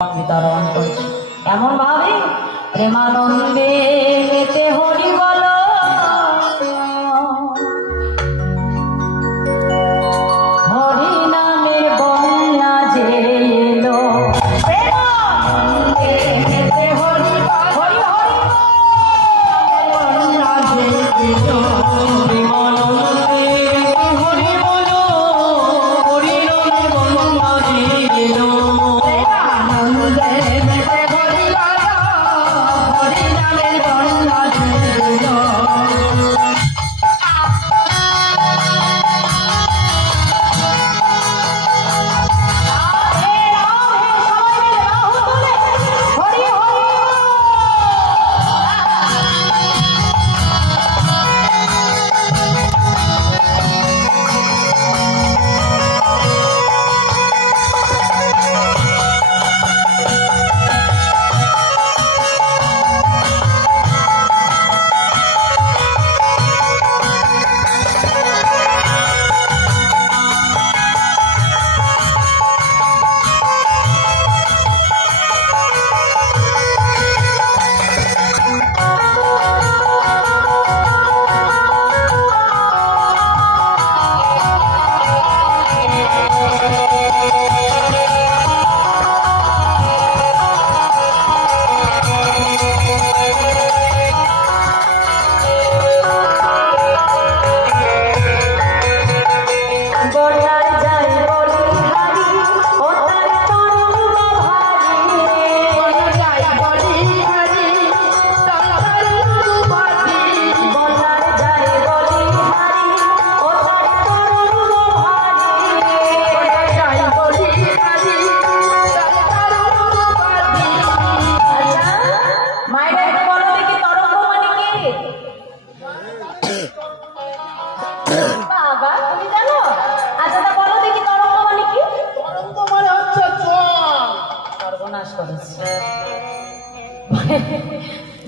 বিতরণ করছে এমন ভাবে প্রেমানন্দে মেতে হরি বল হরি নামের বন্যা যে এলো প্রেমানন্দে মেতে হরি হরি হরি বন্যা যে এলো প্রেমানন্দে হরি বল হরি নামের বন্যা যে এলো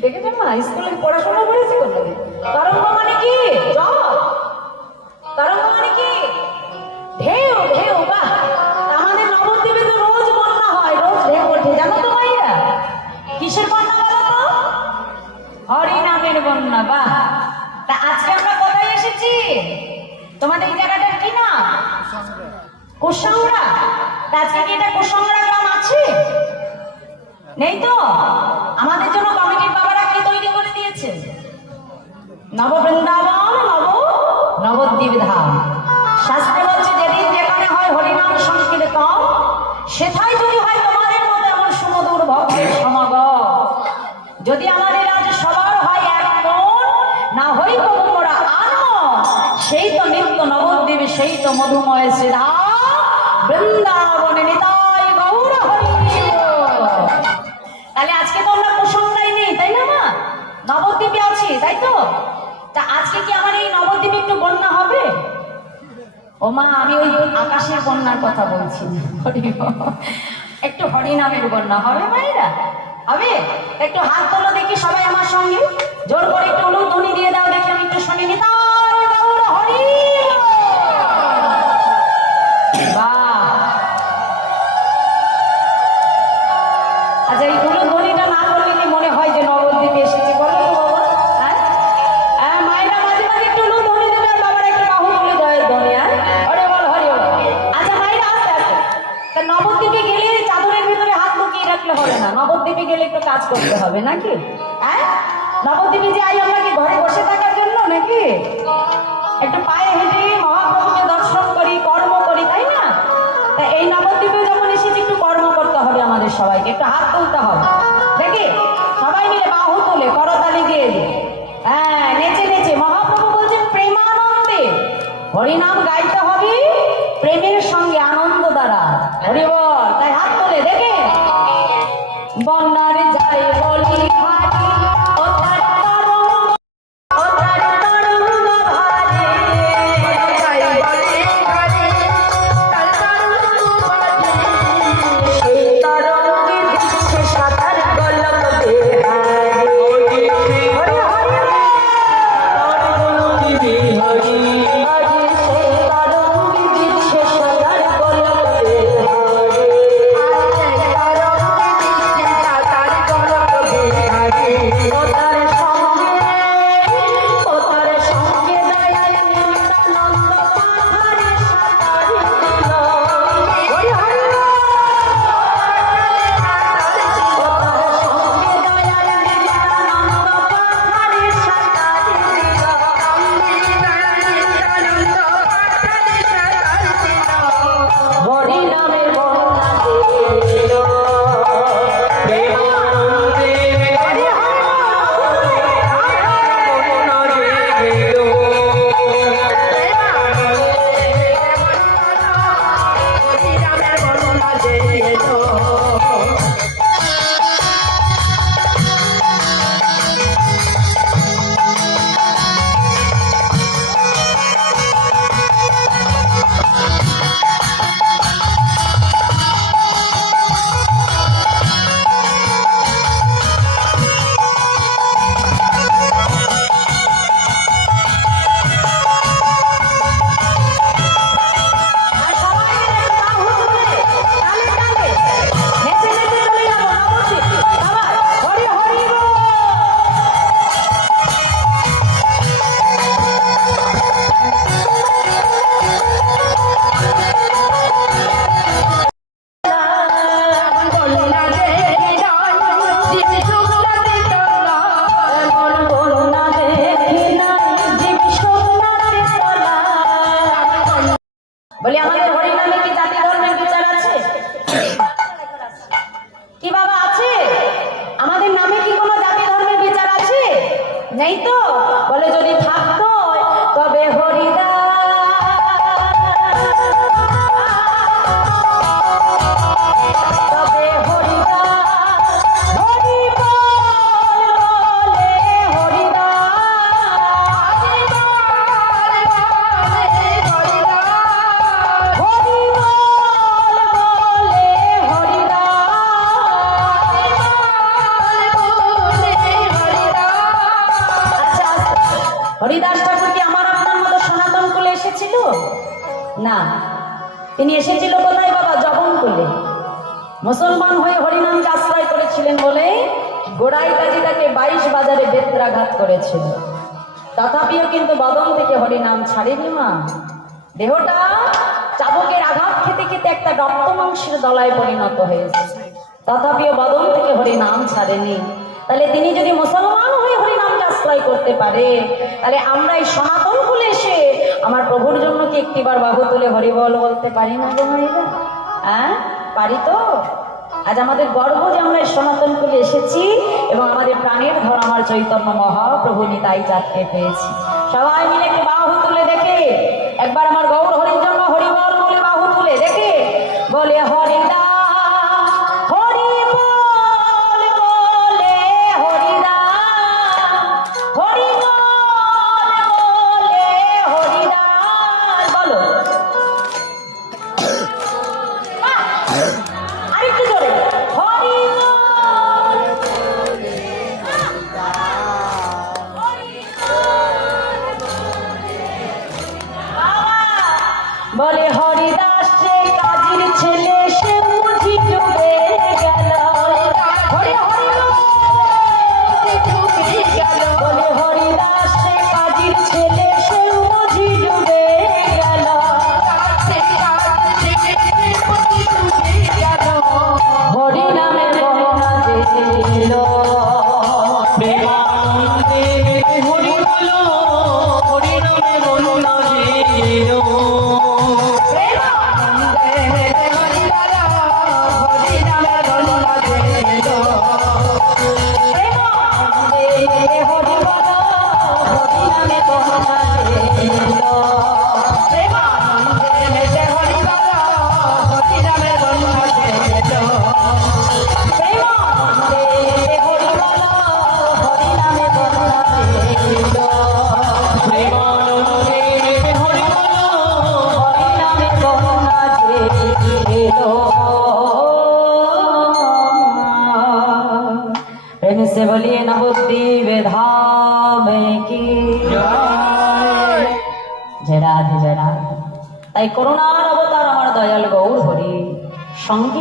দেখেছেন না স্কুলে পড়াশোনা করেছে কোনদিন তরঙ্গ মানে কি জল তরঙ্গ মানে কি ঢেউ ঢেউ বাহ আমাদের নবদ্বীপে তো রোজ বন্যা হয় রোজ ঢেউ ওঠে জানো তো ভাইয়া কিসের বন্যা বলো তো হরি নামের বন্যা বাহ তা আজকে আমরা কোথায় এসেছি তোমাদের এই জায়গাটা কি না কুসংড়া আজকে কি এটা কুসংড়া গ্রাম আছে নেই তো আমাদের জন্য কমিটির বাবারা কি তৈরি করে দিয়েছে নববৃন্দাবন নবদ্বীপ ধাম শাস্ত্রে বলছে যেদিন যেখানে হয় হরিনাম সংকীর্তন সেটাই যদি হয় তোমাদের মতো এমন সুমধুর ভক্তের সমাগম যদি আমাদের আজ সবার হয় এক মন না হইব মোরা আনমন সেই তো নিত্য নবদ্বীপে সেই তো মধুময় শ্রীধাম বৃন্দাবনে নিতাই গৌর হরি তাহলে আজকে তো আমরা কুসংড়াই নেই তাই না মা নবদ্বীপে আছি তাই তো তা আজকে কি আমার এই নবদ্বীপে একটু বন্যা হবে ও মা আমি ওই আকাশের বন্যার কথা বলছি একটু হরিনামের বন্যা হবে মায়েরা হবে একটু হাত তোলো দেখি সবাই আমার সঙ্গে জোর করে একটু ধ্বনি দিয়ে দাও দেখি আমি একটু শুনে নিতাম হরি আচ্ছা এই ধ্বনিটা না বললে কি মনে হয় যে নবদ্বীপে এসেছি বলো তো বাবা হ্যাঁ মায়েরা মাঝে মাঝে একটু ধ্বনি দেবে আর বাবার একটু বাহু তুলে জয়ের ধ্বনি হরে বল হরে বল আচ্ছা মায়েরা আস্তে আস্তে তা নবদ্বীপে গেলে চাদরের ভিতরে হাত লুকিয়ে রাখলে হবে না নবদ্বীপে গেলে একটু কাজ করতে হবে নাকি হ্যাঁ নবদ্বীপে যাই আমরা কি ঘরে বসে থাকার জন্য নাকি একটু পায়ে হেঁটে মহাপ্রভুকে দর্শন করি কর্ম করি তাই না তা এই নবদ্বীপে যখন এসেছি একটু কর্ম করতে হবে আমাদের সবাইকে একটু হাত তুলতে হবে দেখি সবাই মিলে বাহু তুলে করতালি দিয়ে হ্যাঁ নেচে নেচে মহাপ্রভু বলছেন প্রেমানন্দে হরিনাম গাইতে হবে প্রেমের সঙ্গে আনন্দ দ্বারা হরি বল তাই হাত তুলে দেখে বন্যারে যাই বলি হারি তিনি এসেছিল কোথায় বাবা? জবনকুলে। মুসলমান হয়ে হরিনামকে আশ্রয় করেছিলেন বলে গোড়াই কাজী তাকে 22 বাজারে বেত্রাঘাত করেছিল। তথাপিও কিন্তু বদন থেকে হরিনাম ছাড়েনি মা। দেহটা চাবুকের আঘাত খেতে খেতে একটা রক্ত মাংসের দলায় পরিণত হয়েছে, তথাপিও বদন থেকে হরিনাম ছাড়েনি। তাহলে তিনি যদি মুসলমান হয়ে হরিনামকে আশ্রয় করতে পারে, তাহলে আমরা এই সনাতন কুলে এসে আমার প্রভুর জন্য কি একটিবার বাহু তুলে হরিবল বলতে পারি না গো মায়েরা? হ্যাঁ, পারি তো। আজ আমাদের গর্ব যে আমরা এই সনাতন কুলে এসেছি এবং আমাদের প্রাণের ধর আমার চৈতন্য মহাপ্রভু নিতাই চাঁদকে পেয়েছি। সবাই মিলে একটু বাহু তুলে দেখে একবার আমার গৌর হরির জন্য হরিবল বলে বাহু তুলে দেখে বলে হরিদা বলে হরিদাস সে কাজীর ছেলে সে বুঝি ডুবে গেল। হরি হরি বলে হরিদাস সে কাজীর ছেলে সে বুঝি ডুবে গেল। হরি নামে বন্যা যেল প্রেমানন্দে হরি বলো, হরি নামে বন্যা যেল। से बोलिए नवद्वीप धाम की जय राधे जय राधे। তাই করুণার অবতার আমার দয়াল গৌর হরি সঙ্গে